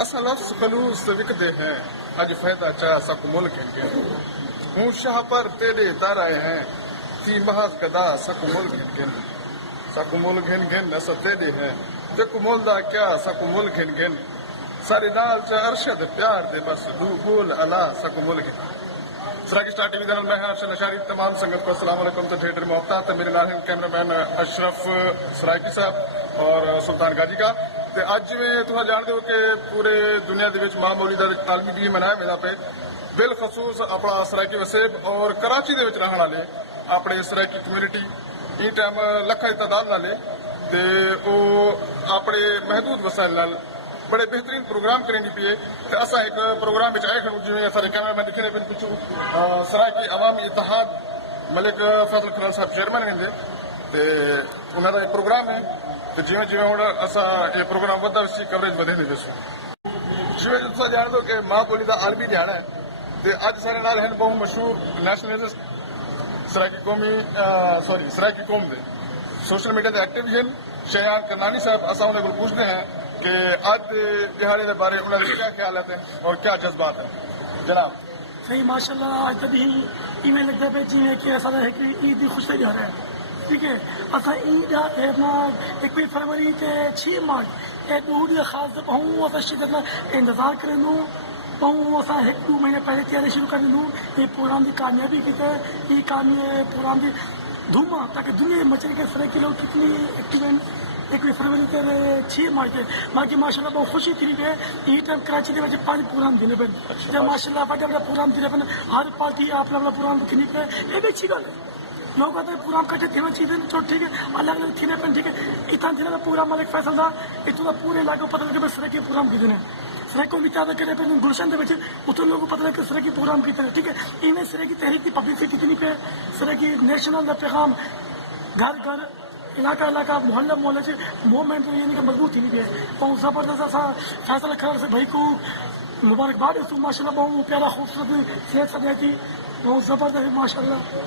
اصا لفظ خلوص وکدے ہیں اج فائدہ چاہ سک ملک کے ہوں شاہ پر تیرے تارائے ہیں تھی محض گدا سک ملک گن سک ملک گن گن اصا تیرے ہیں دیکھ مولدا کیا سک ملک گن گن سارے نال چاہ ارشد پیار دے بس دو بول اللہ سک ملک گن سراکی سٹار ٹی وی چینل میں ارشد نشاری تمام سنگت کو السلام علیکم تو تھیٹر میں محتاط میرے نال ہیں کیمرہ مین اشرف سرائکی صاحب اور سلطان غازی کا تے اج میں تساں جانتے ہو کہ پورے دنیا دے وچ ماں بولی دا عالمی دن منایا ویندا پے بالخصوص اپنا سرائکی وسیب اور کراچی دے وچ رہن والے اپنے سرائکی کمیونٹی ای ٹائم لکھاں دی تعداد والے تے او اپنے محدود وسائل نال بڑے بہترین پروگرام کریں گی پیے تے اساں ایک پروگرام وچ آئے کھڑو جویں سارے کیمرہ مین دکھنے پن پچھو سرائکی عوامی اتحاد ملک فضل خلال صاحب چیئرمین ہیں تے انہاں دا ایک پروگرام ہے تے جویں جویں ہن اساں یہ پروگرام ودا وسی کوریج ودے دے جسو جویں تساں جان دو کہ ماں بولی دا عالمی دیہاڑا ہے تے اج سارے نال ہیں بہت مشہور نیشنلسٹ سرائکی قوم دے سوشل میڈیا دے ایکٹیو ہیں شہیان کرنانی صاحب اساں انہاں کول پوچھتے ہیں کہ آج دہاڑے کے بارے انہوں نے کیا خیالات ہیں اور کیا جذبات ہیں جناب صحیح ماشاء اللہ آج تبھی ایویں لگتا ہے جی کہ ایسا ہے کہ عید کی خوشی جا رہا ہے ٹھیک ہے اصل عید اپنا 21 فروری کے 6 مارچ ایک بہت خاص پہنوں اصل شدت انتظار کریں پہنوں اصل 1-2 مہینے پہلے تیاری شروع کر لوں یہ پروگرام کی کامیابی کی یہ پروگرام کی دھوما تاکہ دنیا مچھلی کے سرے کے لوگ کتنی ایکٹیو 21 فروری کے 6 مارچ باقی ماشاء اللہ بہت خوشی تھی کہ یہ ٹائم کراچی کے 5 پروگرام دینے پہ جب ماشاء اللہ بڑے بڑے پروگرام دینے پہ ہر پارٹی اپنا اپنا پروگرام دکھنے پہ یہ بھی اچھی گل ہے لوگ آتے ہیں پروگرام کٹے دینا چاہیے تو ٹھیک ہے الگ الگ تھینے پہ ٹھیک ہے اتنا دینے کا پورا ملک فیصل تھا اتنا پورے علاقے کو پتہ لگے سرے کے پروگرام کی دینے سرے کو نکال کرنے پہ گلشن کے بچے اتنے لوگوں کو پتہ لگے سرے کی پروگرام کی طرح ٹھیک ہے انہیں سرے کی تحریک کی پبلسٹی کتنی پہ سرے کی نیشنل پیغام گھر گھر علاقہ محلہ سے موومنٹ یعنی کہ مضبوط تھی ہے اور زبردست فیصلہ خیر سے بھائی کو مبارکباد ہے ماشاء اللہ بہت پیارا خوبصورت صحت سب تھی بہت زبردست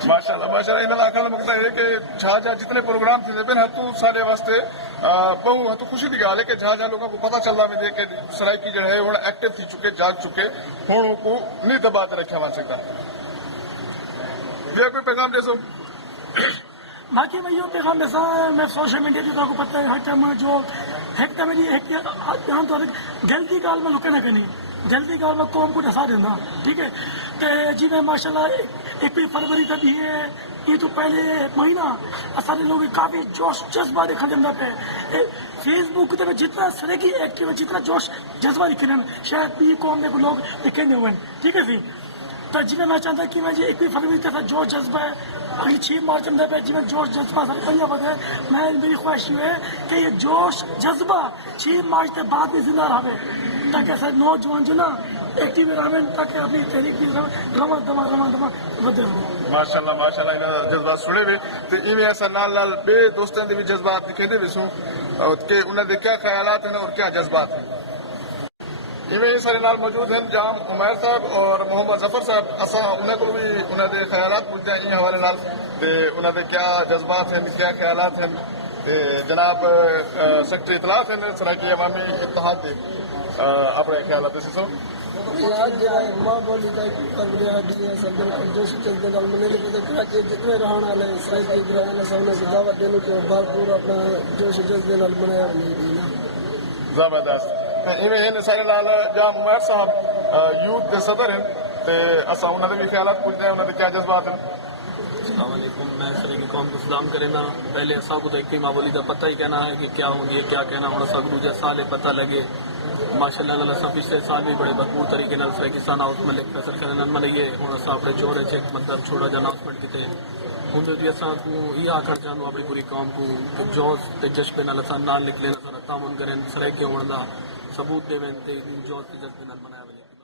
ماشاء اللہ کا مطلب ہے کہ جہاں جہاں جتنے پروگرام تھے ہر تو سارے واسطے بہت ہر تو خوشی کی گال ہے کہ جہاں جہاں لوگوں کو پتہ چل رہا ہے کہ سرائکی جو ہے وہ ایکٹیو تھی چکے جاگ چکے ہوں کو نہیں دبا کے رکھا وا سکتا یہ کوئی پیغام دے سو باقی میں یہ پیغام ایسا ہے میں سوشل میڈیا کی کو پتہ ہے ہر ٹائم جو ایک ٹائم یہاں تو جلدی گال میں لکے نہ کرنی جلدی گال میں قوم کو ڈسا دینا ٹھیک ہے کہ جی میں ماشاء اللہ 21 فروری تک ہے یہ تو پہلے مہینہ سارے لوگ کافی جوش جذبہ دکھا دینا پہ فیس بک پہ جتنا سرے کی ایکٹیو جتنا جوش جذبہ دکھنے شاید بھی قوم میں لوگ دکھیں گے ہوئے ٹھیک ہے پھر تو جی میں چاہتا کہ میں 21 فروری تک جوش جذبہ ہے اگلی 6 مارچ میں جی میں جوش جذبہ سر پہلے بات ہے میں میری خواہش یہ ہے کہ یہ جوش جذبہ 6 مارچ کے بعد بھی زندہ رہے تاکہ سر نوجوان جو نا ایکٹیو رہے تاکہ اپنی تحریک کی رواں دما ودے ماشاء اللہ جذبات سنے ہوئے تو ایویں ایسا نال نال بے دوستوں کے بھی جذبات لکھے دے سوں کہ انہوں کے کیا خیالات ہیں اور کیا جذبات ہیں ایویں سارے نال موجود ہیں جام عمیر صاحب اور محمد ظفر صاحب اساں انہوں کو بھی انہوں کے خیالات پوچھتے ہیں ان حوالے نال تے انہوں کے کیا جذبات ہیں کیا خیالات ہیں جناب سیکٹری اطلاعات ہیں سرائکی عوامی اتحاد کے اپنے خیالات سے سو ماں بولی کا جوش چلتے منے کراچی جتنے رہن والے سرائکی کی دعوت دینے کو بھرپور اپنا جوش جذبے منایا زبردست ایویں سارے نال جام عمیر صاحب یوتھ کے صدر ہیں اصا انہوں نے بھی خیالات پوچھتے ہیں انہوں نے کیا جذبات ہیں السلام علیکم میں سرے کی قوم کو سلام کرنا پہلے اصا کو دیکھتے ماں بولی کا پتہ ہی کہنا ہے کہ کیا ہوں گی کیا کہنا ہوں اصا کو سال پتہ لگے ماشاء اللہ سب پچھلے سال بھی بڑے بھرپور طریقے سرائکی سانا اس میں لکھ فیصل کرنا لگے ہوں اصا اپنے چورے چیک مطلب چھوڑا جا اناؤنسمنٹ کیتے ہوں بھی اصا کو یہ آخر چاہوں اپنی پوری قوم کو جوش تے جذبے نال نکلے تعاون کریں سرائکی ہونے کا ثبوت دے جوش کے جذبے منایا وے